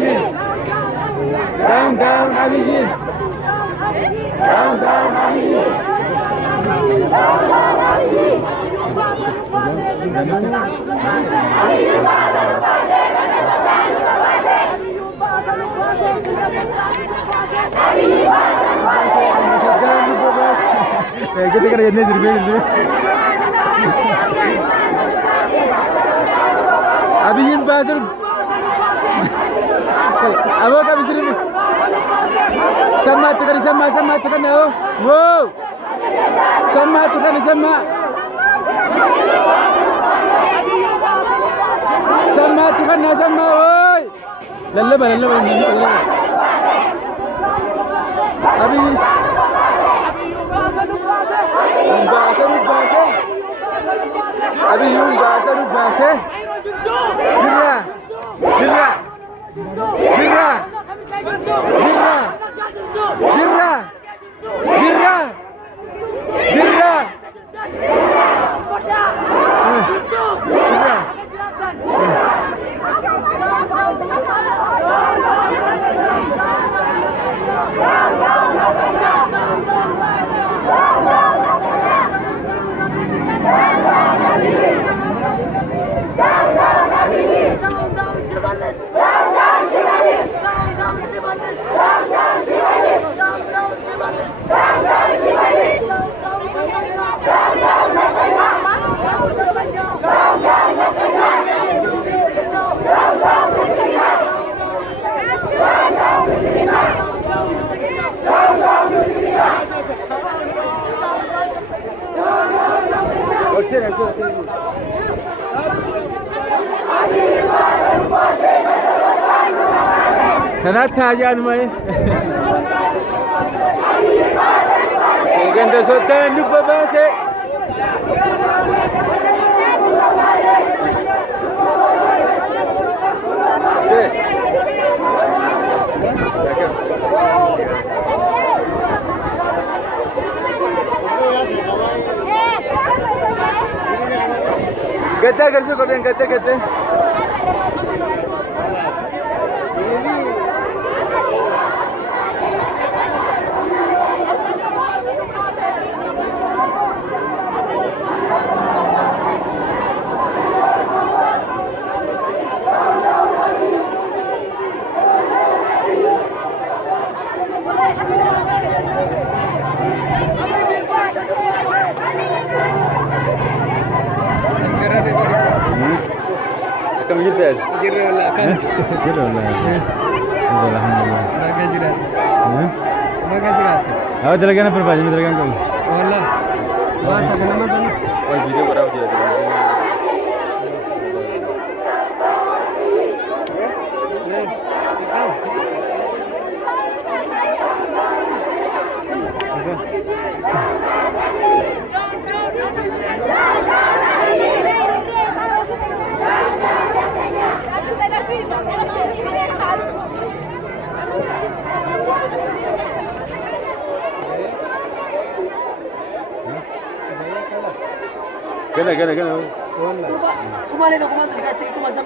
Down, down, Abiji. Down, down, Abiji. Down, down, Abiji. Kita kena jenis berbeza. Abiji pasal. Awak kami sering. Sama tekan sama tekan awak. Wow. Sama tekan sama. Sama tekan sama. Woi. Lalla ini. Abi. Bahasa. Abi yung bahasa. Hiriraa. Kanat tajan mai. Seganda sotan lupa bahasa. Gata kerja kau yang gata. Kamu jirat? Jirat lah kan? Jirat lah. Alhamdulillah. Naga jirat. Naga jirat. Awak terlalu nak pergi, terlalu kau. Allah. Bahasa kenapa tu? Oh video berapa dia? Kena. Semua ni dokumen tu sekarang cik tu masa